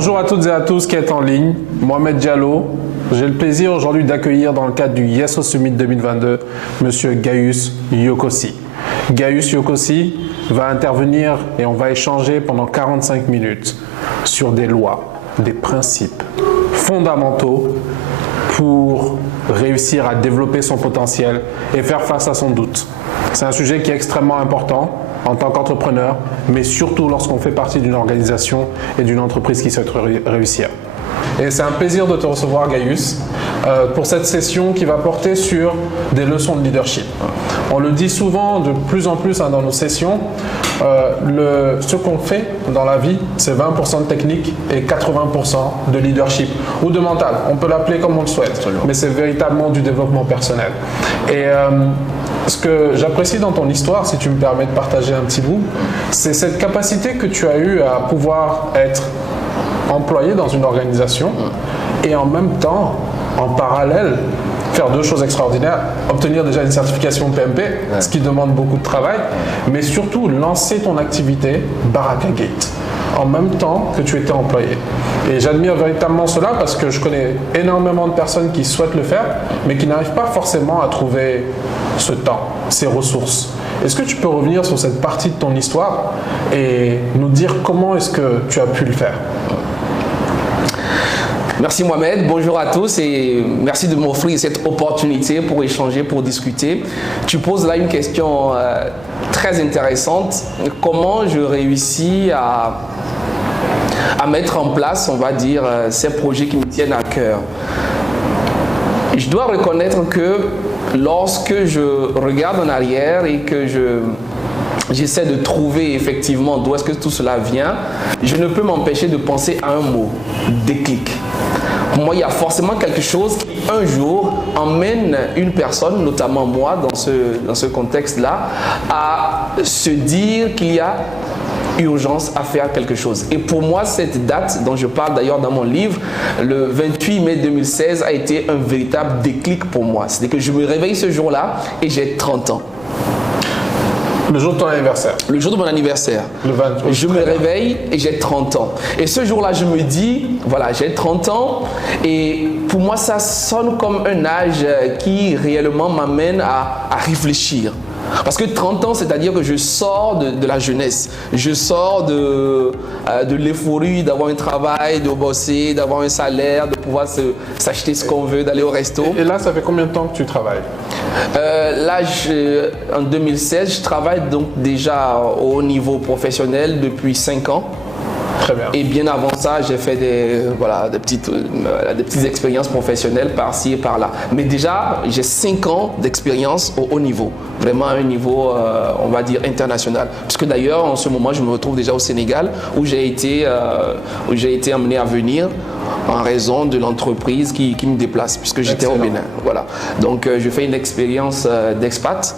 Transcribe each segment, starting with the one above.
Bonjour à toutes et à tous qui êtes en ligne. Mohamed Diallo. J'ai le plaisir aujourd'hui d'accueillir dans le cadre du Yes au Summit 2022 Monsieur Gaius Yokossi. Gaius Yokossi va intervenir et on va échanger pendant 45 minutes sur des lois, des principes fondamentaux pour réussir à développer son potentiel et faire face à son doute. C'est un sujet qui est extrêmement important en tant qu'entrepreneur, mais surtout lorsqu'on fait partie d'une organisation et d'une entreprise qui souhaite réussir. Et c'est un plaisir de te recevoir, Gaius, pour cette session qui va porter sur des leçons de leadership. On le dit souvent de plus en plus dans nos sessions, ce qu'on fait dans la vie, c'est 20% de technique et 80% de leadership ou de mental. On peut l'appeler comme on le souhaite, absolument, mais c'est véritablement du développement personnel. Et ce que j'apprécie dans ton histoire, si tu me permets de partager un petit bout, c'est cette capacité que tu as eue à pouvoir être employé dans une organisation et en même temps, en parallèle, faire deux choses extraordinaires, obtenir déjà une certification PMP, ce qui demande beaucoup de travail, mais surtout lancer ton activité Baraka Gate en même temps que tu étais employé. Et j'admire véritablement cela parce que je connais énormément de personnes qui souhaitent le faire, mais qui n'arrivent pas forcément à trouver ce temps, ces ressources. Est-ce que tu peux revenir sur cette partie de ton histoire et nous dire comment est-ce que tu as pu le faire ? Merci Mohamed, bonjour à tous et merci de m'offrir cette opportunité pour échanger, pour discuter. Tu poses là une question très intéressante. Comment je réussis à mettre en place, on va dire, ces projets qui me tiennent à cœur? Je dois reconnaître que lorsque je regarde en arrière et que j'essaie de trouver effectivement d'où est-ce que tout cela vient, je ne peux m'empêcher de penser à un mot, déclic. Pour moi, il y a forcément quelque chose qui, un jour, emmène une personne, notamment moi, dans ce contexte-là, à se dire qu'il y a urgence à faire quelque chose. Et pour moi, cette date, dont je parle d'ailleurs dans mon livre, le 28 mai 2016, a été un véritable déclic pour moi. C'est-à-dire que je me réveille ce jour-là et j'ai 30 ans. Le jour de ton anniversaire. Le jour de mon anniversaire. Le 28. Je me réveille et j'ai 30 ans. Et ce jour-là, je me dis, voilà, j'ai 30 ans. Et pour moi, ça sonne comme un âge qui réellement m'amène à réfléchir. Parce que 30 ans, c'est-à-dire que je sors de la jeunesse. Je sors de l'euphorie d'avoir un travail, de bosser, d'avoir un salaire, de pouvoir s'acheter ce qu'on veut, d'aller au resto. Et là, ça fait combien de temps que tu travailles? Là, en 2016, je travaille donc déjà au niveau professionnel depuis 5 ans. Très bien. Et bien avant ça, j'ai fait des petites expériences professionnelles par-ci et par-là. Mais déjà, j'ai 5 ans d'expérience au haut niveau. Vraiment à un niveau, on va dire, international. Puisque d'ailleurs, en ce moment, je me retrouve déjà au Sénégal où j'ai été amené à venir en raison de l'entreprise qui me déplace, puisque j'étais au Bénin. Voilà. Donc, je fais une expérience d'expat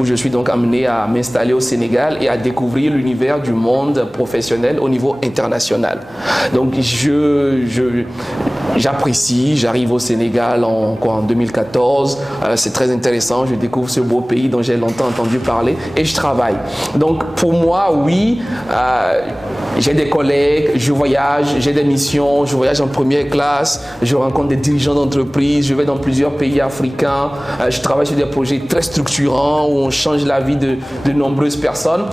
où je suis donc amené à m'installer au Sénégal et à découvrir l'univers du monde professionnel au niveau international. Donc j'apprécie, j'arrive au Sénégal en 2014, c'est très intéressant, je découvre ce beau pays dont j'ai longtemps entendu parler et je travaille. Donc pour moi, oui, j'ai des collègues, je voyage, j'ai des missions, je voyage en première classe, je rencontre des dirigeants d'entreprise, je vais dans plusieurs pays africains, je travaille sur des projets très structurants où on change la vie de nombreuses personnes.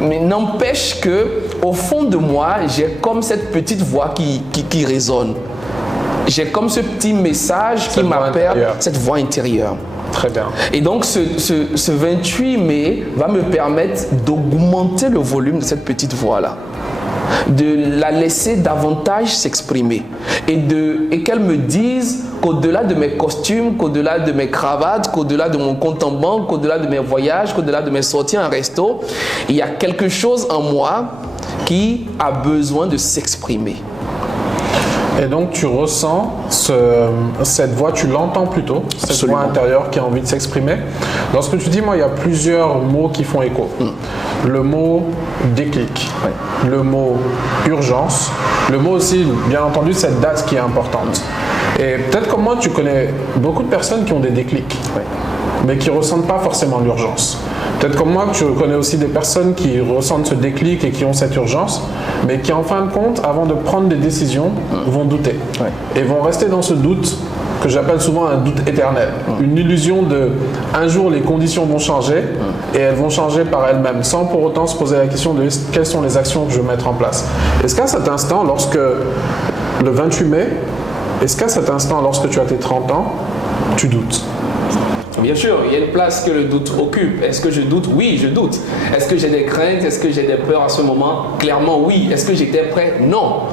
Mais n'empêche que au fond de moi, j'ai comme cette petite voix qui résonne. J'ai comme ce petit message qui m'appelle, cette voix intérieure. Très bien. Et donc ce 28 mai va me permettre d'augmenter le volume de cette petite voix-là, de la laisser davantage s'exprimer et qu'elle me dise qu'au-delà de mes costumes, qu'au-delà de mes cravates, qu'au-delà de mon compte en banque, qu'au-delà de mes voyages, qu'au-delà de mes sorties en resto, il y a quelque chose en moi qui a besoin de s'exprimer. Et donc tu ressens cette voix, tu l'entends plutôt, cette Absolument. voix intérieure qui a envie de s'exprimer. Lorsque tu dis, moi, il y a plusieurs mots qui font écho. Le mot déclic, le mot urgence, le mot aussi, bien entendu, cette date qui est importante. Et peut-être comme moi, tu connais beaucoup de personnes qui ont des déclics, mais qui ne ressentent pas forcément l'urgence. Peut-être comme moi, tu connais aussi des personnes qui ressentent ce déclic et qui ont cette urgence, mais qui en fin de compte, avant de prendre des décisions, vont douter. Et vont rester dans ce doute que j'appelle souvent un doute éternel. Une illusion de un jour les conditions vont changer et elles vont changer par elles-mêmes sans pour autant se poser la question de quelles sont les actions que je vais mettre en place. Est-ce qu'à cet instant, le 28 mai, est-ce qu'à cet instant, lorsque tu as tes 30 ans, tu doutes? Bien sûr, il y a une place que le doute occupe. Est-ce que je doute? Oui, je doute. Est-ce que j'ai des craintes? Est-ce que j'ai des peurs à ce moment? Clairement, oui. Est-ce que j'étais prêt? Non.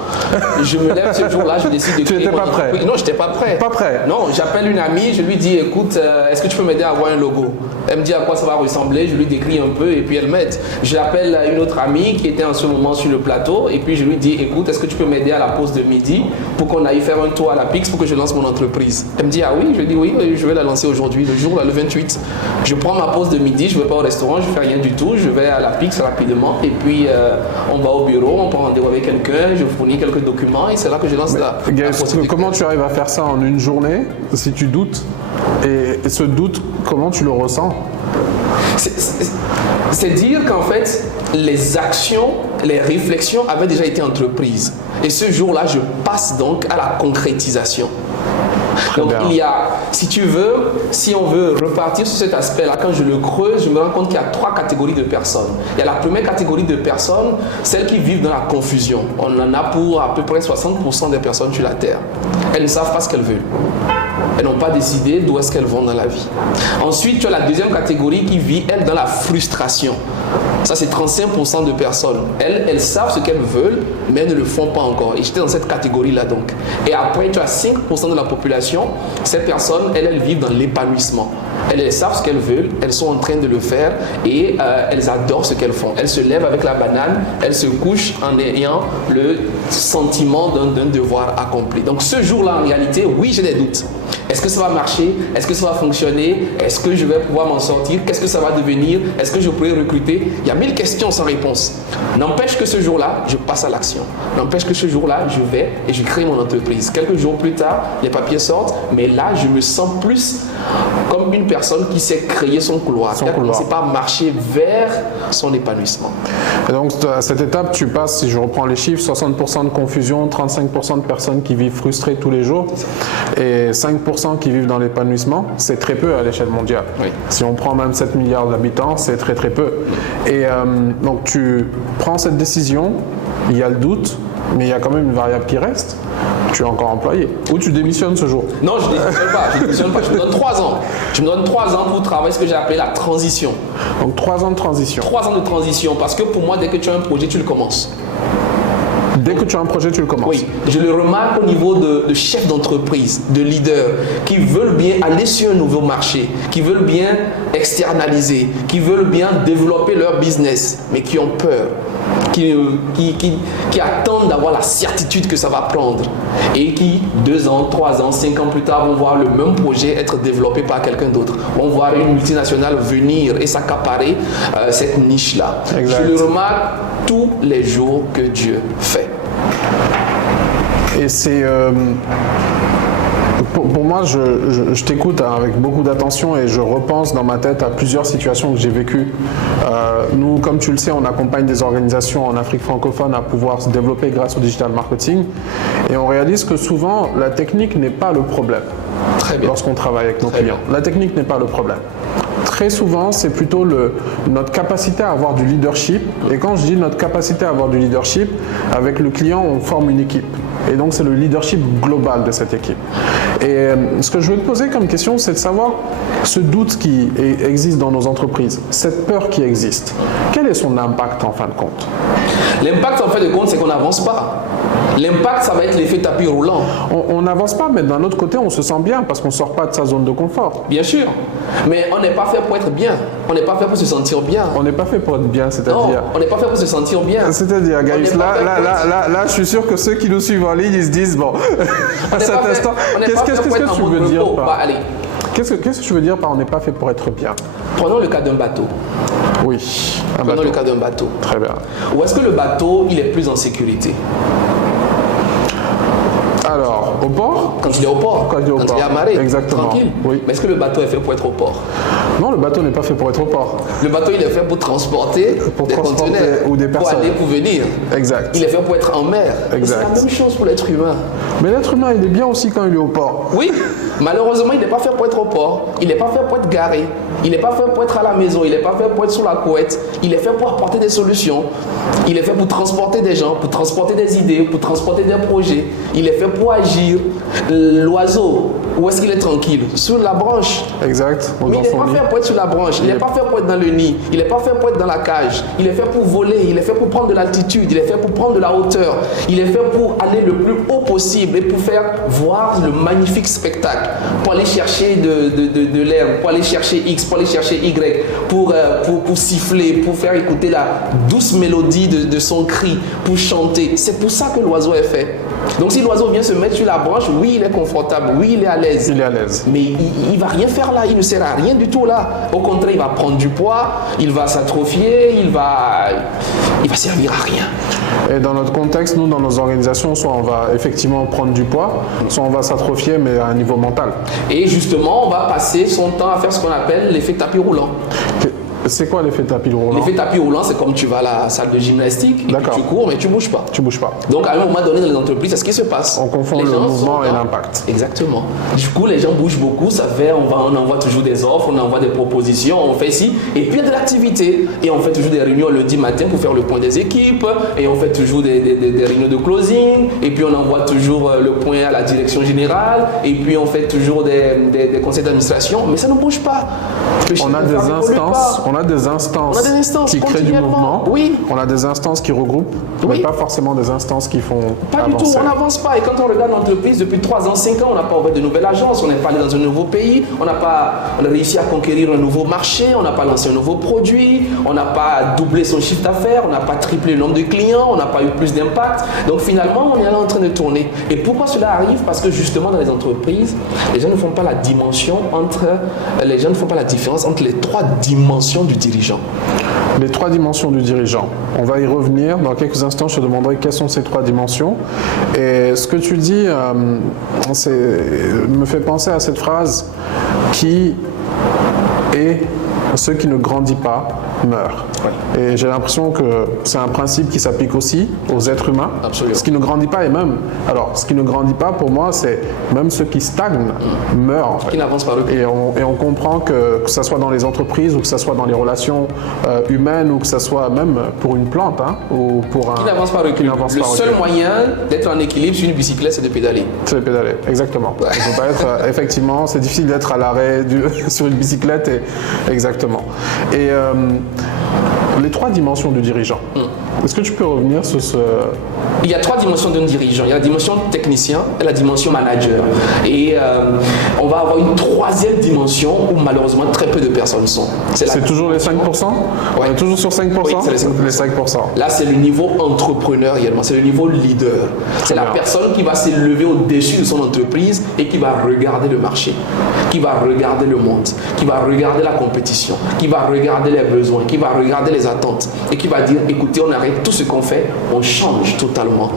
Je me lève ce jour-là, je décide de créer. Tu n'étais pas prêt? Non, je n'étais pas prêt. Pas prêt? Non, j'appelle une amie, je lui dis, écoute, est-ce que tu peux m'aider à avoir un logo? Elle me dit à quoi ça va ressembler, je lui décris un peu et puis elle m'aide. J'appelle une autre amie qui était en ce moment sur le plateau et puis je lui dis, écoute, est-ce que tu peux m'aider à la pause de midi pour qu'on aille faire un tour à la Pix pour que je lance mon entreprise? Elle me dit, ah oui, je lui dis oui, je vais la lancer aujourd'hui, le jour, là, le 28. Je prends ma pause de midi, je ne vais pas au restaurant, je ne fais rien du tout, je vais à la Pix rapidement et puis on va au bureau, on prend rendez-vous avec quelqu'un, je fournis quelques documents et c'est là que je lance la comment tu arrives à faire ça en une journée si tu doutes? Et ce doute, comment tu le ressens? C'est dire qu'en fait, les actions, les réflexions avaient déjà été entreprises. Et ce jour-là, je passe donc à la concrétisation. Donc il y a, si tu veux, si on veut repartir sur cet aspect-là, quand je le creuse, je me rends compte qu'il y a 3 catégories de personnes. Il y a la première catégorie de personnes, celles qui vivent dans la confusion. On en a pour à peu près 60% des personnes sur la Terre. Elles ne savent pas ce qu'elles veulent. Elles n'ont pas décidé d'où est-ce qu'elles vont dans la vie. Ensuite, tu as la deuxième catégorie qui vit, elle, dans la frustration. Ça, c'est 35% de personnes. Elles savent ce qu'elles veulent, mais elles ne le font pas encore. Et j'étais dans cette catégorie-là, donc. Et après, tu as 5% de la population. Ces personnes, elles vivent dans l'épanouissement. Elles savent ce qu'elles veulent, elles sont en train de le faire et elles adorent ce qu'elles font. Elles se lèvent avec la banane, elles se couchent en ayant le sentiment d'un devoir accompli. Donc ce jour-là, en réalité, oui, j'ai des doutes. Est-ce que ça va marcher? Est-ce que ça va fonctionner? Est-ce que je vais pouvoir m'en sortir? Qu'est-ce que ça va devenir? Est-ce que je pourrais recruter? Il y a 1000 questions sans réponse. N'empêche que ce jour-là, je passe à l'action. N'empêche que ce jour-là, je vais et je crée mon entreprise. Quelques jours plus tard, les papiers sortent, mais là, je me sens plus comme une personne qui sait créer son couloir, qui a commencé par marcher vers son épanouissement. Et donc, à cette étape, tu passes, si je reprends les chiffres, 60% de confusion, 35% de personnes qui vivent frustrées tous les jours et 5% qui vivent dans l'épanouissement. C'est très peu à l'échelle mondiale. Oui. Si on prend même 7 milliards d'habitants, c'est très très peu. Et donc, tu prends cette décision, il y a le doute, mais il y a quand même une variable qui reste. Tu es encore employé. Ou tu démissionnes ce jour? Non, je ne démissionne pas. Je me donne 3 ans. Je me donne 3 ans pour travailler ce que j'ai appelé la transition. Donc 3 ans de transition. 3 ans de transition, parce que pour moi, dès que tu as un projet, tu le commences. Dès que tu as un projet, tu le commences. Oui, je le remarque au niveau de chefs d'entreprise, de leaders, qui veulent bien aller sur un nouveau marché, qui veulent bien externaliser, qui veulent bien développer leur business, mais qui ont peur, qui attendent d'avoir la certitude que ça va prendre et qui, 2 ans, 3 ans, 5 ans plus tard, vont voir le même projet être développé par quelqu'un d'autre, vont voir une multinationale venir et s'accaparer cette niche-là. Exact. Je le remarque tous les jours que Dieu fait. Et c'est... Pour moi, je t'écoute avec beaucoup d'attention et je repense dans ma tête à plusieurs situations que j'ai vécues. Nous, comme tu le sais, on accompagne des organisations en Afrique francophone à pouvoir se développer grâce au digital marketing. Et on réalise que souvent, la technique n'est pas le problème. Très bien. Lorsqu'on travaille avec nos clients. La technique n'est pas le problème. Très souvent, c'est plutôt notre capacité à avoir du leadership. Et quand je dis notre capacité à avoir du leadership, avec le client, on forme une équipe. Et donc, c'est le leadership global de cette équipe. Et ce que je veux te poser comme question, c'est de savoir ce doute qui existe dans nos entreprises, cette peur qui existe. Quel est son impact en fin de compte? L'impact en fin de compte, c'est qu'on n'avance pas. L'impact, ça va être l'effet tapis roulant. On n'avance pas, mais d'un autre côté, on se sent bien parce qu'on ne sort pas de sa zone de confort. Bien sûr. Mais on n'est pas fait pour être bien. On n'est pas fait pour se sentir bien. On n'est pas fait pour être bien, c'est-à-dire... Non, on n'est pas fait pour se sentir bien. C'est-à-dire, Gaius, là, je suis sûr que ceux qui nous suivent en ligne, ils se disent, bon, à cet instant, qu'est-ce que tu veux dire par... Qu'est-ce que tu veux dire par on n'est pas fait pour être bien? Prenons le cas d'un bateau. Oui, Prenons le cas d'un bateau. Très bien. Où est-ce que le bateau, il est plus en sécurité? Alors, Au port? Quand il est au port. Quand il est au port. Il est amarré. Exactement. Tranquille. Oui. Mais est-ce que le bateau est fait pour être au port? Non, le bateau n'est pas fait pour être au port. Le bateau, il est fait pour transporter des conteneurs. Ou des personnes. Pour aller, pour venir. Exact. Il est fait pour être en mer. Exact. C'est la même chose pour l'être humain. Mais l'être humain, il est bien aussi quand il est au port. Oui, malheureusement, il n'est pas fait pour être au port. Il n'est pas fait pour être garé. Il n'est pas fait pour être à la maison. Il n'est pas fait pour être sous la couette. Il est fait pour apporter des solutions. Il est fait pour transporter des gens, pour transporter des idées, pour transporter des projets. Il est fait pour agir. L'oiseau, où est-ce qu'il est tranquille? Sur la branche. Exact. Mais il n'est pas fait pour être sur la branche. Il n'est pas fait pour être dans le nid. Il n'est pas fait pour être dans la cage. Il est fait pour voler. Il est fait pour prendre de l'altitude. Il est fait pour prendre de la hauteur. Il est fait pour aller le plus haut possible et pour faire voir le magnifique spectacle. Pour aller chercher de l'air, pour aller chercher X, pour aller chercher Y, pour siffler, pour faire écouter la douce mélodie de son cri, pour chanter. C'est pour ça que l'oiseau est fait. Donc si l'oiseau vient se mettre sur la branche, oui, il est confortable, oui, il est à l'aise. Il est à l'aise. Mais il ne va rien faire là, il ne sert à rien du tout là. Au contraire, il va prendre du poids, il va s'atrophier, il va servir à rien. Et dans notre contexte, nous, dans nos organisations, soit on va effectivement prendre du poids, soit on va s'atrophier, mais à un niveau mental. Et justement, on va passer son temps à faire ce qu'on appelle l'effet tapis roulant. C'est quoi l'effet tapis roulant? L'effet tapis roulant, c'est comme tu vas à la salle de gymnastique, et puis tu cours, mais tu ne bouges pas. Tu bouges pas. Donc, à un moment donné dans les entreprises, c'est ce qui se passe. On confond le mouvement et l'impact. Exactement. Du coup, les gens bougent beaucoup, ça fait, on envoie toujours des offres, on envoie des propositions, on fait ci, et puis il y a de l'activité. Et on fait toujours des réunions le lundi matin pour faire le point des équipes, et on fait toujours des réunions de closing, et puis on envoie toujours le point à la direction générale, et puis on fait toujours des conseils d'administration, mais ça ne bouge pas. On a des instances qui créent du mouvement. Oui. On a des instances qui regroupent, mais pas forcément des instances qui font Pas avancer. du tout, on n'avance pas. Et quand on regarde l'entreprise, depuis 3 ans, 5 ans, on n'a pas ouvert de nouvelles agences, on n'est pas allé dans un nouveau pays, on a réussi à conquérir un nouveau marché, on n'a pas lancé un nouveau produit, on n'a pas doublé son chiffre d'affaires, on n'a pas triplé le nombre de clients, on n'a pas eu plus d'impact. Donc finalement, on est là en train de tourner. Et pourquoi cela arrive? Parce que justement, dans les entreprises, les gens ne font pas la différence entre les 3 dimensions du dirigeant. Les 3 dimensions du dirigeant. On va y revenir. Dans quelques instants, je te demanderai quelles sont ces 3 dimensions. Et ce que tu dis me fait penser à cette phrase qui est « ceux qui ne grandissent pas meurent ». Et j'ai l'impression que c'est un principe qui s'applique aussi aux êtres humains. Absolument. Ce qui ne grandit pas ce qui ne grandit pas pour moi, c'est même ceux qui stagnent meurent. En fait. Qui n'avancent pas le plus. Et on comprend que ce soit dans les entreprises ou que ce soit dans les relations humaines ou que ce soit même pour une plante ou pour un... Qui n'avance pas recul. Le seul moyen d'être en équilibre sur une bicyclette, c'est de pédaler. C'est de pédaler, exactement. Ouais. On peut pas être, effectivement, c'est difficile d'être à l'arrêt sur une bicyclette. Exactement. Et les 3 dimensions du dirigeant. Est-ce que tu peux revenir sur ce... Il y a 3 dimensions d'un dirigeant. Il y a la dimension technicien et la dimension manager. Et on va avoir une 3e dimension où malheureusement très peu de personnes sont. C'est toujours les 5%? On est toujours sur 5%? Oui, c'est les 5%. Là, c'est le niveau entrepreneur également. C'est le niveau leader. C'est la personne qui va s'élever au-dessus de son entreprise et qui va regarder le marché, qui va regarder le monde, qui va regarder la compétition, qui va regarder les besoins, qui va regarder les attentes et qui va dire, écoutez, on arrête tout ce qu'on fait, on change totalement.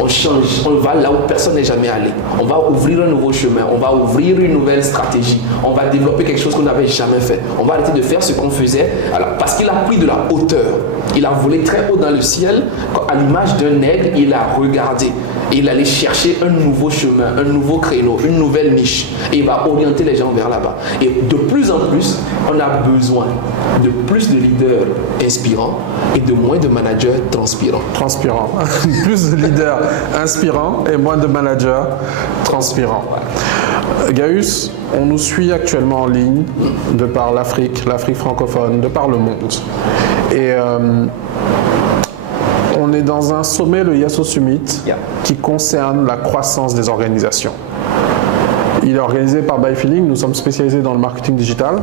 On change, on va là où personne n'est jamais allé. On va ouvrir un nouveau chemin, on va ouvrir une nouvelle stratégie, on va développer quelque chose qu'on n'avait jamais fait. On va arrêter de faire ce qu'on faisait parce qu'il a pris de la hauteur. Il a volé très haut dans le ciel, à l'image d'un aigle, il a regardé. Et il allait chercher un nouveau chemin, un nouveau créneau, une nouvelle niche. Et il va orienter les gens vers là-bas. Et de plus en plus, on a besoin de plus de leaders inspirants et de moins de managers transpirants. Transpirants. Plus de leaders inspirants et moins de managers transpirants. Gaius, on nous suit actuellement en ligne de par l'Afrique francophone, de par le monde. Et on est dans un sommet, le Yasso Summit, qui concerne la croissance des organisations. Il est organisé par By Feeling, nous sommes spécialisés dans le marketing digital,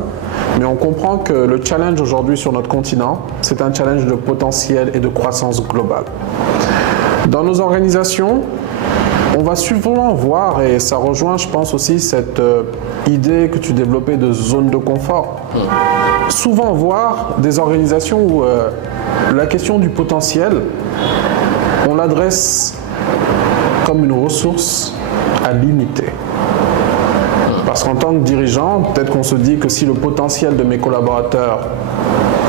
mais on comprend que le challenge aujourd'hui sur notre continent, c'est un challenge de potentiel et de croissance globale. Dans nos organisations, on va souvent voir, et ça rejoint je pense aussi cette idée que tu développais de zone de confort, souvent voir des organisations où la question du potentiel, on l'adresse comme une ressource à limiter. Parce qu'en tant que dirigeant, peut-être qu'on se dit que si le potentiel de mes collaborateurs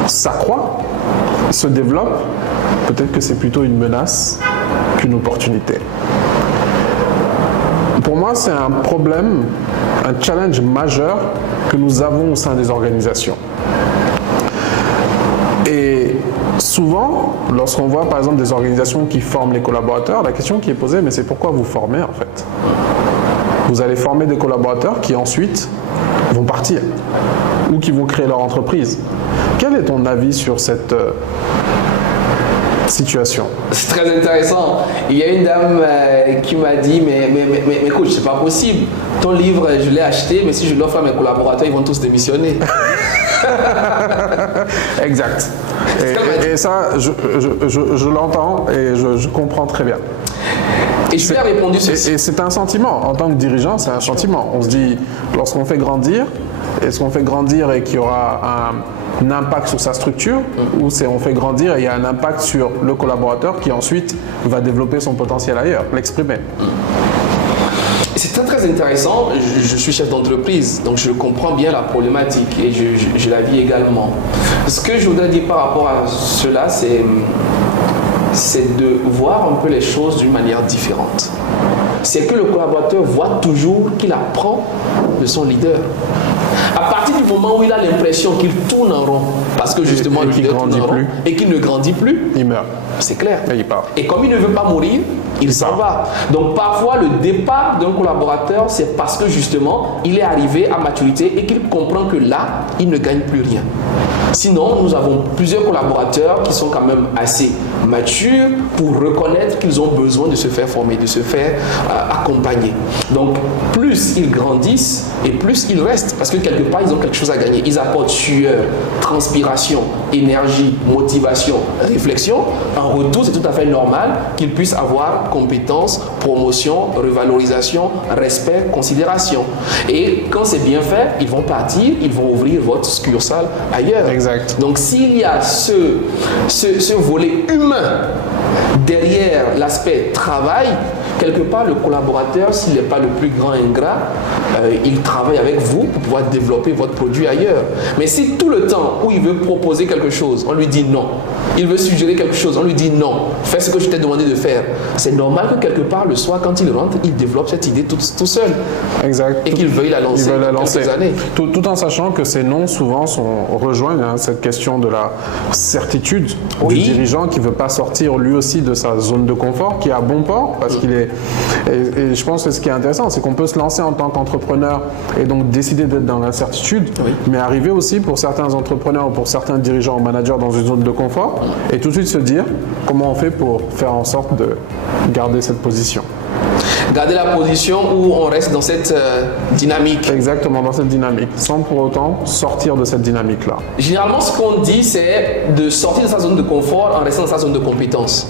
s'accroît, se développe, peut-être que c'est plutôt une menace qu'une opportunité. Pour moi, c'est un problème, un challenge majeur que nous avons au sein des organisations. Et souvent, lorsqu'on voit par exemple des organisations qui forment les collaborateurs, la question qui est posée, mais c'est pourquoi vous formez en fait ? Vous allez former des collaborateurs qui ensuite vont partir ou qui vont créer leur entreprise. Quel est ton avis sur cette situation? C'est très intéressant. Il y a une dame qui m'a dit mais coach, c'est pas possible. Ton livre, je l'ai acheté, mais si je l'offre à mes collaborateurs, ils vont tous démissionner. Exact. Et ça, je l'entends et je comprends très bien. Et je lui ai répondu ceci. Et c'est un sentiment. En tant que dirigeant, c'est un sentiment. On se dit, lorsqu'on fait grandir, est-ce qu'on fait grandir et qu'il y aura un impact sur sa structure, ou c'est on fait grandir et il y a un impact sur le collaborateur qui ensuite va développer son potentiel ailleurs, l'exprimer. C'est très très intéressant. Je suis chef d'entreprise, donc je comprends bien la problématique et je la vis également. Ce que je voudrais dire par rapport à cela, c'est de voir un peu les choses d'une manière différente. C'est que le collaborateur voit toujours qu'il apprend de son leader. À partir du moment où il a l'impression qu'il tourne en rond, parce que justement le leader tourne en rond et qu'il ne grandit plus, il meurt. C'est clair. Et il part. Et comme il ne veut pas mourir, il s'en va. Donc parfois le départ d'un collaborateur, c'est parce que justement il est arrivé à maturité et qu'il comprend que là, il ne gagne plus rien. Sinon, nous avons plusieurs collaborateurs qui sont quand même assez matures pour reconnaître qu'ils ont besoin de se faire former, de se faire accompagner. Donc, plus ils grandissent et plus ils restent parce que quelque part, ils ont quelque chose à gagner. Ils apportent sueur, transpiration, énergie, motivation, réflexion. En retour, c'est tout à fait normal qu'ils puissent avoir compétences, promotion, revalorisation, respect, considération. Et quand c'est bien fait, ils vont partir, ils vont ouvrir votre succursale ailleurs. Exact. Donc s'il y a ce volet humain derrière l'aspect travail, quelque part le collaborateur, s'il n'est pas le plus grand ingrat, il travaille avec vous pour pouvoir développer votre produit ailleurs. Mais si tout le temps où il veut proposer quelque chose, on lui dit non, il veut suggérer quelque chose, on lui dit non, fais ce que je t'ai demandé de faire, c'est normal que quelque part le soir quand il rentre, il développe cette idée tout seul. Exact. Et qu'il veuille la lancer dans quelques années. Tout en sachant que ces noms souvent rejoignent cette question de la certitude du dirigeant qui ne veut pas sortir lui aussi de sa zone de confort, qui est à bon port parce qu'il est... Et je pense que ce qui est intéressant, c'est qu'on peut se lancer en tant qu'entrepreneur et donc décider d'être dans l'incertitude, mais arriver aussi pour certains entrepreneurs ou pour certains dirigeants ou managers dans une zone de confort et tout de suite se dire comment on fait pour faire en sorte de garder cette position. Garder la position où on reste dans cette dynamique. Exactement, dans cette dynamique, sans pour autant sortir de cette dynamique-là. Généralement, ce qu'on dit, c'est de sortir de sa zone de confort en restant dans sa zone de compétence.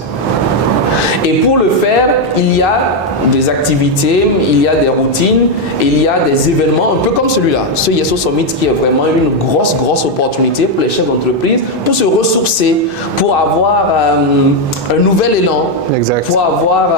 Et pour le faire, il y a des activités, il y a des routines, il y a des événements, un peu comme celui-là, ce Yeso Summit qui est vraiment une grosse opportunité pour les chefs d'entreprise, pour se ressourcer, pour avoir un nouvel élan, exact. Pour avoir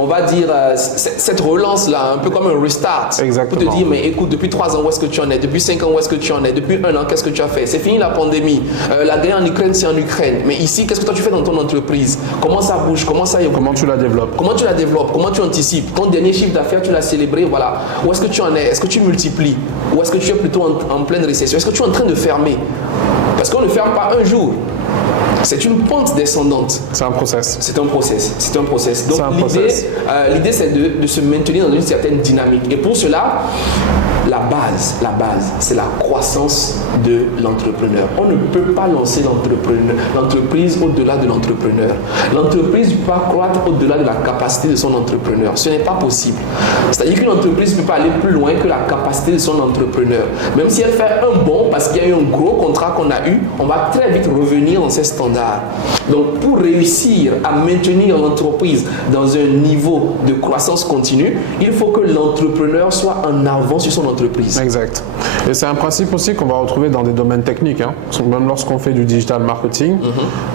on va dire, cette relance-là, un peu comme un restart. Exactement. Pour te dire, mais écoute, depuis 3 ans, où est-ce que tu en es? Depuis 5 ans, où est-ce que tu en es? Depuis 1 an, qu'est-ce que tu as fait? C'est fini la pandémie. La guerre en Ukraine, c'est en Ukraine. Mais ici, qu'est-ce que toi tu fais dans ton entreprise? Comment ça bouge? Comment ça évolue? Comment tu la développes? Comment tu la développes? Comment tu anticipes? Ton dernier chiffre d'affaires, tu l'as célébré, voilà. Où est-ce que tu en es? Est-ce que tu multiplies? Ou est-ce que tu es plutôt en pleine récession? Est-ce que tu es en train de fermer? Parce qu'on ne ferme pas un jour. C'est une pente descendante. C'est un process. C'est un process. C'est un process. Donc l'idée, c'est de se maintenir dans une certaine dynamique. Et pour cela, la base, c'est la croissance de l'entrepreneur. On ne peut pas lancer l'entreprise au-delà de l'entrepreneur. L'entreprise ne peut pas croître au-delà de la capacité de son entrepreneur. Ce n'est pas possible. C'est-à-dire qu'une entreprise ne peut pas aller plus loin que la capacité de son entrepreneur. Même si elle fait un bond parce qu'il y a eu un gros contrat qu'on a a eu, on va très vite revenir dans ces standards. Donc, pour réussir à maintenir l'entreprise dans un niveau de croissance continue, il faut que l'entrepreneur soit en avant sur son entreprise. Exact. Et c'est un principe aussi qu'on va retrouver dans des domaines techniques. Hein. Même lorsqu'on fait du digital marketing,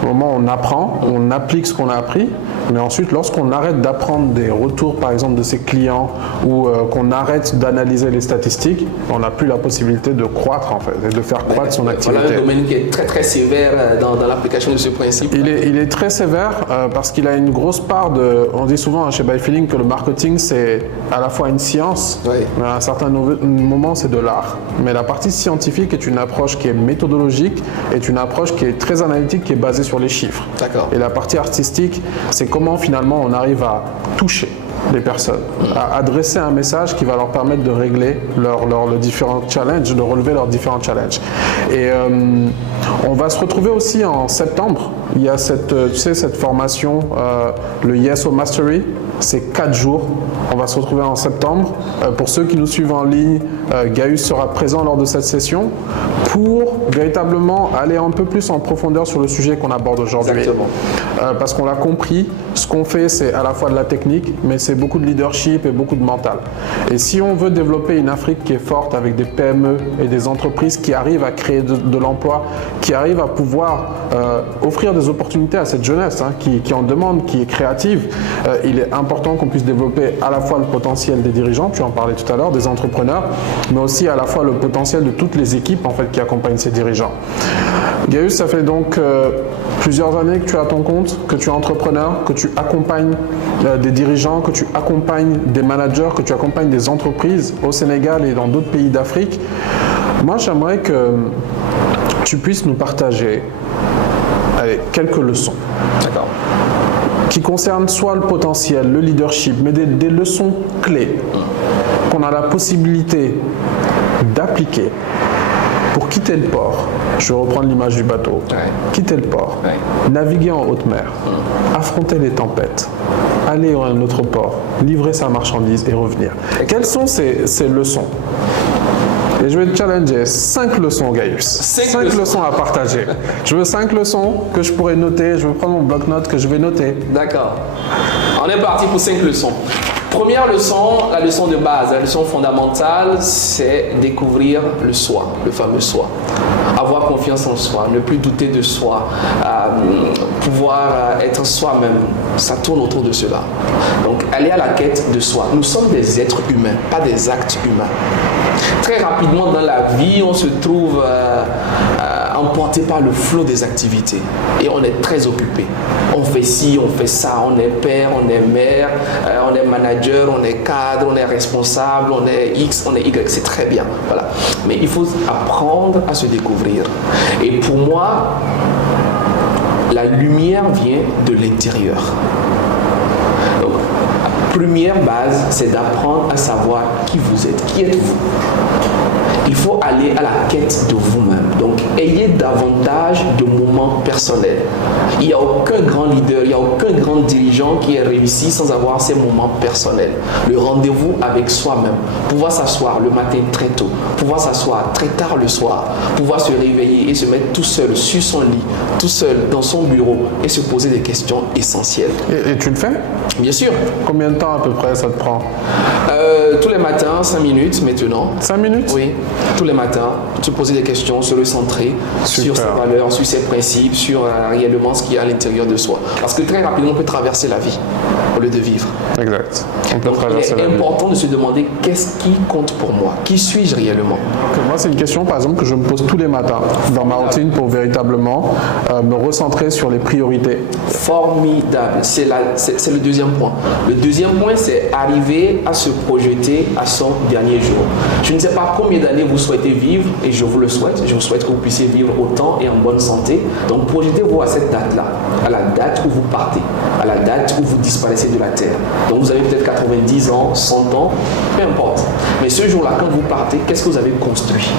au moment où on apprend, on applique ce qu'on a appris, mais ensuite, lorsqu'on arrête d'apprendre des retours, par exemple, de ses clients ou qu'on arrête d'analyser les statistiques, on n'a plus la possibilité de croître, en fait, et de faire croître son activité. Voilà un domaine qui est très, très sévère dans l'application de ce principe. Il est très sévère parce qu'il a une grosse part de... On dit souvent chez ByFeeling que le marketing, c'est à la fois une science, mais à un certain moment, c'est de l'art. Mais la partie scientifique est une approche qui est méthodologique, est une approche qui est très analytique, qui est basée sur les chiffres. D'accord. Et la partie artistique, c'est comment finalement on arrive à toucher les personnes, à adresser un message qui va leur permettre de régler leurs différents challenges, de relever leurs différents challenges. Et on va se retrouver aussi en septembre. Il y a cette formation, le YesO Mastery. C'est 4 jours. On va se retrouver en septembre. Pour ceux qui nous suivent en ligne, Gaius sera présent lors de cette session pour véritablement aller un peu plus en profondeur sur le sujet qu'on aborde aujourd'hui. Exactement. Parce qu'on l'a compris, ce qu'on fait, c'est à la fois de la technique, mais c'est beaucoup de leadership et beaucoup de mental. Et si on veut développer une Afrique qui est forte avec des PME et des entreprises qui arrivent à créer de l'emploi, qui arrivent à pouvoir offrir des opportunités à cette jeunesse qui en demande, qui est créative, il est important qu'on puisse développer à la fois le potentiel des dirigeants, tu en parlais tout à l'heure, des entrepreneurs, mais aussi à la fois le potentiel de toutes les équipes en fait, qui accompagnent ces dirigeants. Gaius, ça fait donc plusieurs années que tu es à ton compte, que tu es entrepreneur, que tu accompagnes des dirigeants, que tu accompagnes des managers, que tu accompagnes des entreprises au Sénégal et dans d'autres pays d'Afrique. Moi, j'aimerais que tu puisses nous partager quelques leçons. D'accord. Qui concernent soit le potentiel, le leadership, mais des leçons clés qu'on a la possibilité d'appliquer pour quitter le port. Je vais reprendre l'image du bateau. Quitter le port, naviguer en haute mer, affronter les tempêtes, aller à un autre port, livrer sa marchandise et revenir. Quelles sont ces leçons ? Et je vais te challenger 5 leçons, Gaius. 5 leçons à partager. Je veux 5 leçons que je pourrais noter. Je veux prendre mon bloc-notes que je vais noter. D'accord. On est parti pour 5 leçons. Première leçon, la leçon de base, la leçon fondamentale, c'est découvrir le soi, le fameux soi. Avoir confiance en soi, ne plus douter de soi, pouvoir être soi-même, ça tourne autour de cela. Donc, aller à la quête de soi. Nous sommes des êtres humains, pas des actes humains. Très rapidement dans la vie, on se trouve emporté par le flot des activités et on est très occupé. On fait ci, on fait ça, on est père, on est mère, on est manager, on est cadre, on est responsable, on est X, on est Y, c'est très bien. Voilà. Mais il faut apprendre à se découvrir. Et pour moi, la lumière vient de l'intérieur. Donc, la première base, c'est d'apprendre à savoir qui vous êtes, qui êtes-vous. Il faut aller à la quête de vous-même. Donc, ayez davantage de moments personnels. Il n'y a aucun grand leader, il n'y a aucun grand dirigeant qui ait réussi sans avoir ces moments personnels. Le rendez-vous avec soi-même. Pouvoir s'asseoir le matin très tôt. Pouvoir s'asseoir très tard le soir. Pouvoir se réveiller et se mettre tout seul sur son lit, tout seul dans son bureau et se poser des questions essentielles. Et tu le fais ? Bien sûr. Combien de temps à peu près ça te prend ? Tous les matins, 5 minutes maintenant. 5 minutes ? Oui, tous les matins, se poser des questions, se recentrer sur ses valeurs, sur ses principes, sur réellement ce qu'il y a à l'intérieur de soi. Parce que très rapidement, on peut traverser la vie au lieu de vivre. Exact. On peut Donc, traverser il est la vie. important de se demander qu'est-ce qui compte pour moi ? Qui suis-je réellement ? Moi, c'est une question, par exemple, que je me pose tous les matins dans ma routine pour véritablement me recentrer sur les priorités. Formidable. C'est le deuxième point. Le deuxième point, c'est arriver à se projeter à son dernier jour. Je ne sais pas combien d'années vous souhaitez vivre, et je vous le souhaite. Je vous souhaite que vous puissiez vivre autant et en bonne santé. Donc, projetez-vous à cette date-là, à la date où vous partez, à la date où vous disparaissez de la Terre. Donc vous avez peut-être 90 ans, 100 ans, peu importe. Mais ce jour-là, quand vous partez, qu'est-ce que vous avez construit?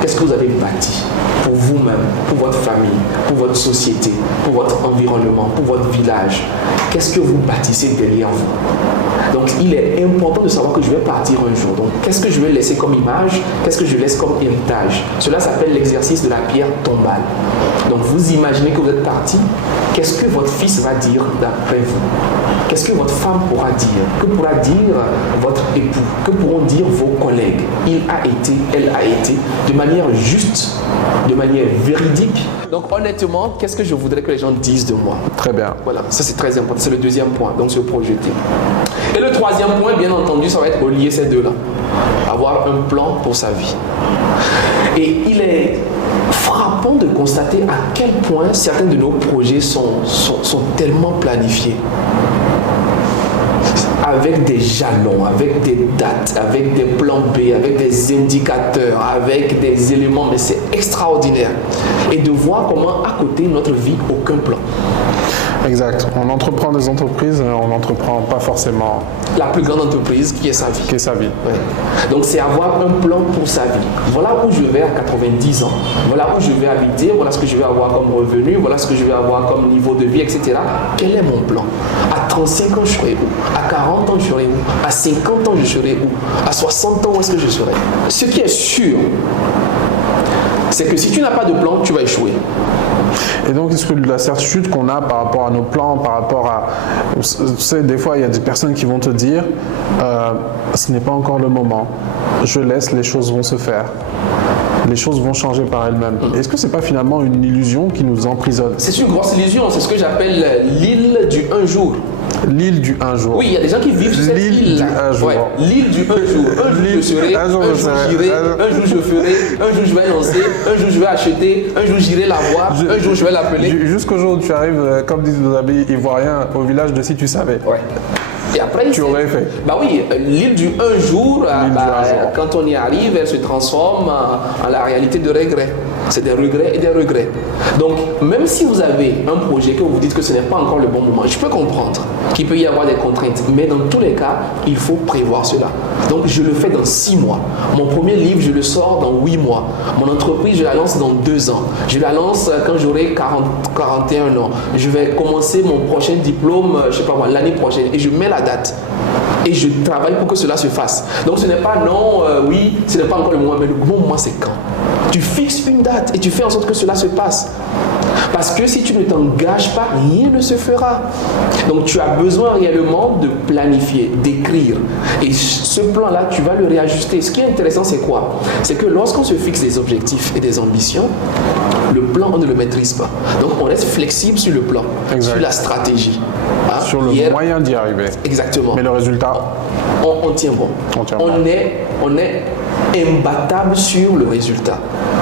Qu'est-ce que vous avez bâti pour vous-même, pour votre famille, pour votre société, pour votre environnement, pour votre village? Qu'est-ce que vous bâtissez derrière vous? Donc il est important de savoir que je vais partir un jour. Donc qu'est-ce que je vais laisser comme image? Qu'est-ce que je laisse comme héritage? Cela s'appelle l'exercice de la pierre tombale. Donc vous imaginez que vous êtes parti. Qu'est-ce que votre fils va dire d'après vous? Qu'est-ce que votre femme pourra dire? Que pourra dire votre époux? Que pourront dire vos collègues? Il a été, elle a été, de manière juste, de manière véridique. Donc honnêtement, qu'est-ce que je voudrais que les gens disent de moi? Très bien. Voilà, ça c'est très important, c'est le deuxième point, donc se projeter. Et le troisième point, bien entendu, ça va être relier ces deux-là. Avoir un plan pour sa vie. Et il est frappant de constater à quel point certains de nos projets sont tellement planifiés. Avec des jalons, avec des dates, avec des plans B, avec des indicateurs, avec des éléments, mais c'est extraordinaire. Et de voir comment à côté notre vie, aucun plan. Exact. On entreprend des entreprises, on n'entreprend pas forcément la plus grande entreprise qui est sa vie. Qui est sa vie. Ouais. Donc c'est avoir un plan pour sa vie. Voilà où je vais à 90 ans. Voilà où je vais habiter. Voilà ce que je vais avoir comme revenu. Voilà ce que je vais avoir comme niveau de vie, etc. Quel est mon plan? À 35 ans, je serai où? À 40 ans, je serai où? À 50 ans, je serai où? À 60 ans, où est-ce que je serai? Ce qui est sûr, c'est que si tu n'as pas de plan, tu vas échouer. Et donc, est-ce que la certitude qu'on a par rapport à nos plans, par rapport à... Tu sais, des fois, il y a des personnes qui vont te dire ce n'est pas encore le moment. Je laisse, les choses vont se faire. Les choses vont changer par elles-mêmes. Est-ce que ce n'est pas finalement une illusion qui nous emprisonne? C'est une grosse illusion. C'est ce que j'appelle l'île du un jour. L'île du un jour. Oui, il y a des gens qui vivent sur cette île-là. Ouais, l'île du un jour. Un jour je serai, un jour j'irai, un jour je ferai, un jour je vais lancer, un jour je vais acheter, un jour j'irai la voir, un jour je vais l'appeler. Jusqu'au jour où tu arrives, comme disent nos amis ivoiriens, au village de Si tu savais. Ouais. Et après, tu aurais fait. Bah oui, l'île du un jour, quand on y arrive, elle se transforme en la réalité de regrets. C'est des regrets et des regrets. Donc, même si vous avez un projet que vous dites que ce n'est pas encore le bon moment, je peux comprendre qu'il peut y avoir des contraintes. Mais dans tous les cas, il faut prévoir cela. Donc, je le fais dans 6 mois. Mon premier livre, je le sors dans 8 mois. Mon entreprise, je la lance dans 2 ans. Je la lance quand j'aurai 41 ans. Je vais commencer mon prochain diplôme, je sais pas moi, l'année prochaine. Et je mets la date. Et je travaille pour que cela se fasse. Donc, ce n'est pas non, oui, ce n'est pas encore le moment, mais le bon moment, c'est quand? Tu fixes une date et tu fais en sorte que cela se passe. Parce que si tu ne t'engages pas, rien ne se fera. Donc tu as besoin réellement de planifier, d'écrire. Et ce plan-là, tu vas le réajuster. Ce qui est intéressant, c'est quoi? C'est que lorsqu'on se fixe des objectifs et des ambitions, le plan, on ne le maîtrise pas. Donc on reste flexible sur le plan, exact. sur la stratégie. Hein? Sur le moyen d'y arriver. Exactement. Mais le résultat, on tient bon. On est imbattable sur le résultat.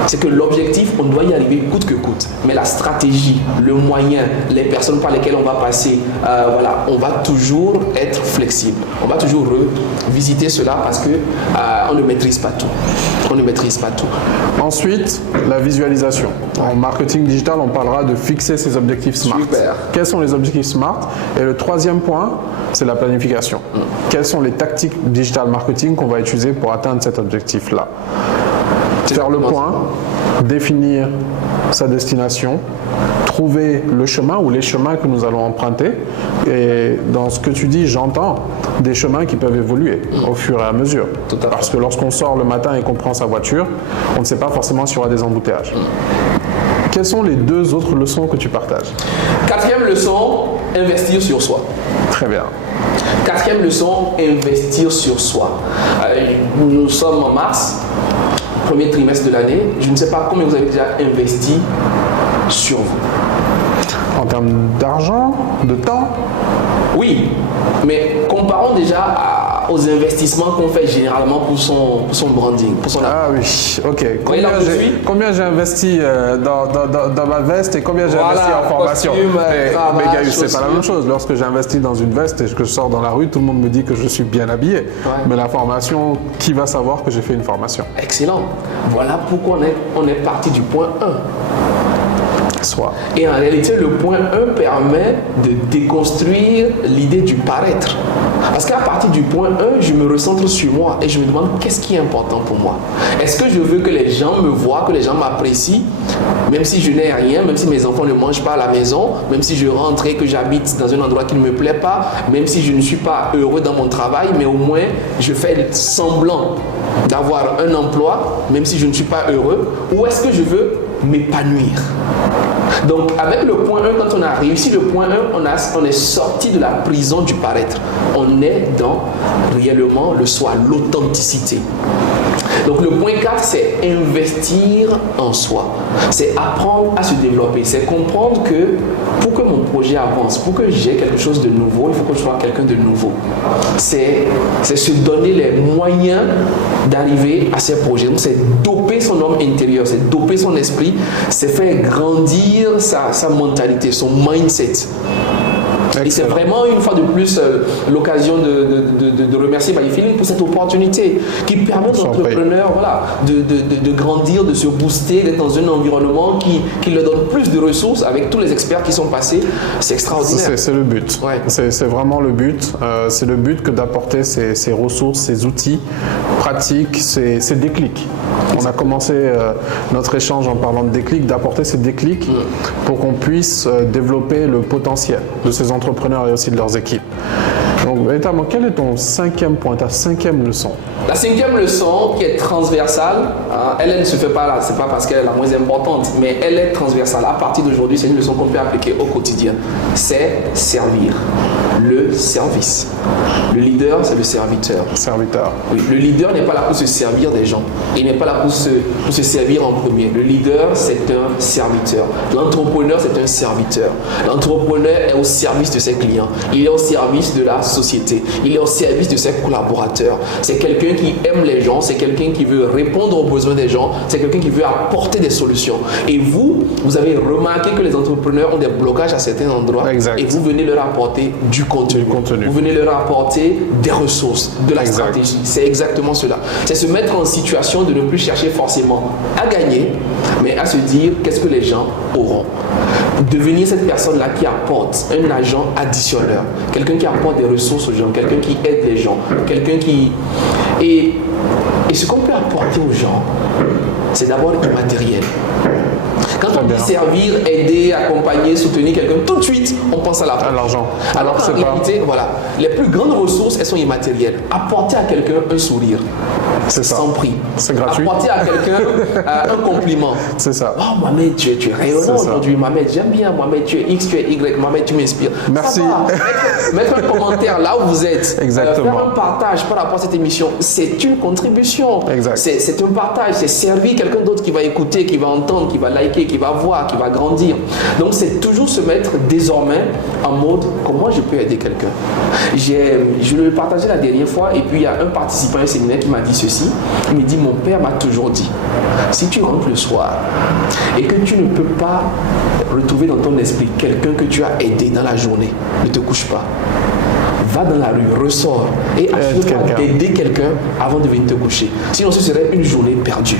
C'est que l'objectif, on doit y arriver coûte que coûte. Mais la stratégie, le moyen, les personnes par lesquelles on va passer, voilà, on va toujours être flexible. On va toujours revisiter cela parce que on ne maîtrise pas tout. On ne maîtrise pas tout. Ensuite, la visualisation. En marketing digital, on parlera de fixer ses objectifs SMART. Super. Quels sont les objectifs SMART? Et le troisième point, c'est la planification. Quelles sont les tactiques digital marketing qu'on va utiliser pour atteindre cet objectif-là? Faire le point, définir sa destination, trouver le chemin ou les chemins que nous allons emprunter. Et dans ce que tu dis, j'entends des chemins qui peuvent évoluer au fur et à mesure. Parce que lorsqu'on sort le matin et qu'on prend sa voiture, on ne sait pas forcément s'il y aura des embouteillages. Quelles sont les 2 autres leçons que tu partages? 4e leçon, investir sur soi. Très bien. 4e leçon, investir sur soi. Nous sommes en mars, premier trimestre de l'année. Je ne sais pas combien vous avez déjà investi sur vous. En termes d'argent, de temps? Oui, mais comparons déjà aux investissements qu'on fait généralement pour son branding, pour son Ah oui, ok. Combien j'ai investi dans ma veste et combien j'ai investi en formation? Mais Gaius, c'est pas la même chose. Lorsque j'investis dans une veste et que je sors dans la rue, tout le monde me dit que je suis bien habillé. Ouais. Mais la formation, qui va savoir que j'ai fait une formation? Excellent. Voilà pourquoi on est parti du point 1. Soit. Et en réalité, le point 1 permet de déconstruire l'idée du paraître. Parce qu'à partir du point 1, je me recentre sur moi et je me demande qu'est-ce qui est important pour moi. Est-ce que je veux que les gens me voient, que les gens m'apprécient, même si je n'ai rien, même si mes enfants ne mangent pas à la maison, même si je rentre et que j'habite dans un endroit qui ne me plaît pas, même si je ne suis pas heureux dans mon travail, mais au moins je fais semblant d'avoir un emploi, même si je ne suis pas heureux, ou est-ce que je veux m'épanouir? Donc avec le point 1, quand on a réussi le point 1, on est sorti de la prison du paraître. On est dans réellement le soi, l'authenticité. Donc le point 4, c'est investir en soi. C'est apprendre à se développer. C'est comprendre que pour que mon projet avance, pour que j'ai quelque chose de nouveau, il faut que je sois quelqu'un de nouveau. C'est se donner les moyens d'arriver à ces projets. Donc c'est doper son homme intérieur, c'est doper son esprit, c'est faire grandir sa mentalité, son mindset. Et c'est vraiment une fois de plus l'occasion de remercier By Feeling pour cette opportunité qui permet aux entrepreneurs de grandir, de se booster, d'être dans un environnement qui leur donne plus de ressources avec tous les experts qui sont passés. C'est extraordinaire. C'est le but. Ouais. C'est vraiment le but. C'est le but que d'apporter ces ressources, ces outils pratiques, ces déclics. On a commencé notre échange en parlant de déclic, d'apporter ces déclics pour qu'on puisse développer le potentiel de ces entrepreneurs et aussi de leurs équipes. Donc, véritablement, quel est ton 5e point, ta 5e leçon? La 5e leçon, qui est transversale, elle ne se fait pas là, c'est pas parce qu'elle est la moins importante, mais elle est transversale. À partir d'aujourd'hui, c'est une leçon qu'on peut appliquer au quotidien. C'est servir. Le service. Le leader, c'est le serviteur. Serviteur. Oui, le leader n'est pas là pour se servir des gens. Il n'est pas là pour se servir en premier. Le leader, c'est un serviteur. L'entrepreneur, c'est un serviteur. L'entrepreneur est au service de ses clients. Il est au service de la société. Il est au service de ses collaborateurs. C'est quelqu'un qui aime les gens. C'est quelqu'un qui veut répondre aux besoins des gens. C'est quelqu'un qui veut apporter des solutions. Et vous avez remarqué que les entrepreneurs ont des blocages à certains endroits. Exact. Et vous venez leur apporter du contenu. Vous venez leur apporter des ressources, de la stratégie. C'est exactement cela. C'est se mettre en situation de ne plus chercher forcément à gagner, mais à se dire qu'est-ce que les gens auront. Devenir cette personne-là qui apporte un agent additionneur, quelqu'un qui apporte des ressources aux gens, quelqu'un qui aide les gens, quelqu'un qui... Et ce qu'on peut apporter aux gens, c'est d'abord immatériel. Quand on dit servir, aider, accompagner, soutenir quelqu'un, tout de suite, on pense à l'argent. Alors qu'en réalité, voilà, les plus grandes ressources, elles sont immatérielles. Apporter à quelqu'un un sourire, c'est ça. Sans prix. C'est gratuit. Apporter à quelqu'un un compliment. C'est ça. Oh, Mohamed, tu es rayonnant aujourd'hui. Mohamed, j'aime bien. Mohamed, tu es X, tu es Y. Mohamed, tu m'inspires. Merci. Mettre un commentaire là où vous êtes. Exactement. Faire un partage par rapport à cette émission, c'est une contribution. Exact. C'est un partage. C'est servir quelqu'un d'autre qui va écouter, qui va entendre, qui va liker, qui va voir, qui va grandir. Donc, c'est toujours se mettre désormais en mode comment je peux aider quelqu'un. Je le partageais la dernière fois et puis il y a un participant à un séminaire qui m'a dit ceci. Il me dit, mon père m'a toujours dit, si tu rentres le soir et que tu ne peux pas retrouver dans ton esprit quelqu'un que tu as aidé dans la journée, ne te couche pas. Va dans la rue, ressors et assure-toi d'aider quelqu'un avant de venir te coucher. Sinon, ce serait une journée perdue.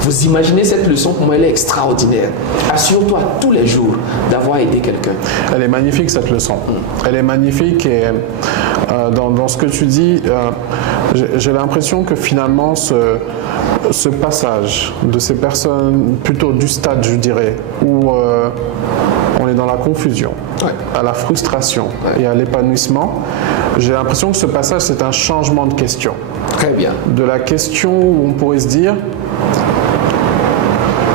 Vous imaginez cette leçon, pour moi, elle est extraordinaire. Assure-toi tous les jours d'avoir aidé quelqu'un. Elle est magnifique, cette leçon. Elle est magnifique et dans ce que tu dis, j'ai l'impression que finalement, ce passage de ces personnes, plutôt du stade, je dirais, où on est dans la confusion, à la frustration et à l'épanouissement, j'ai l'impression que ce passage, c'est un changement de question. Très bien. De la question où on pourrait se dire,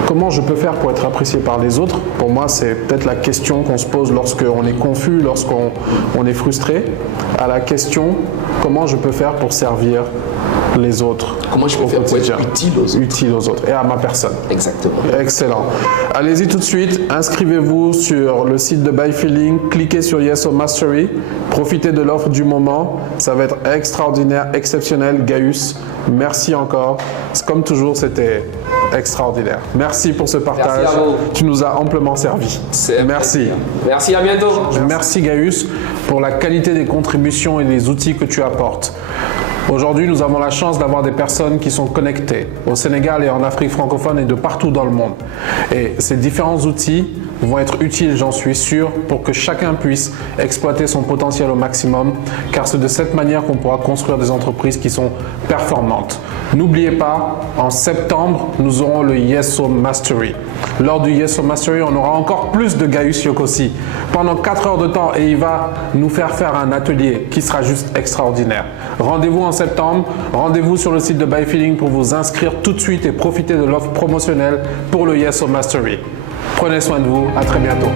comment je peux faire pour être apprécié par les autres? Pour moi, c'est peut-être la question qu'on se pose lorsqu'on est confus, lorsqu'on est frustré, à la question, comment je peux faire pour servir les autres? Comment je peux faire pour être utile aux autres et à ma personne. Exactement. Excellent. Allez-y tout de suite, inscrivez-vous sur le site de By Feeling, cliquez sur Yes or Mastery, profitez de l'offre du moment, ça va être extraordinaire, exceptionnel. Gaius, merci encore. Comme toujours, c'était extraordinaire. Merci pour ce partage. Merci à vous. Tu nous as amplement servi. Merci. Merci, à bientôt. Merci Gaius pour la qualité des contributions et des outils que tu apportes. Aujourd'hui, nous avons la chance d'avoir des personnes qui sont connectées au Sénégal et en Afrique francophone et de partout dans le monde. Et ces différents outils vont être utiles, j'en suis sûr, pour que chacun puisse exploiter son potentiel au maximum, car c'est de cette manière qu'on pourra construire des entreprises qui sont performantes. N'oubliez pas, en septembre, nous aurons le Yeso Mastery. Lors du Yeso Mastery, on aura encore plus de Gaius Yokossi pendant 4 heures de temps et il va nous faire un atelier qui sera juste extraordinaire. Rendez-vous en septembre, rendez-vous sur le site de BuyFeeling pour vous inscrire tout de suite et profiter de l'offre promotionnelle pour le Yeso Mastery. Prenez soin de vous, à très bientôt.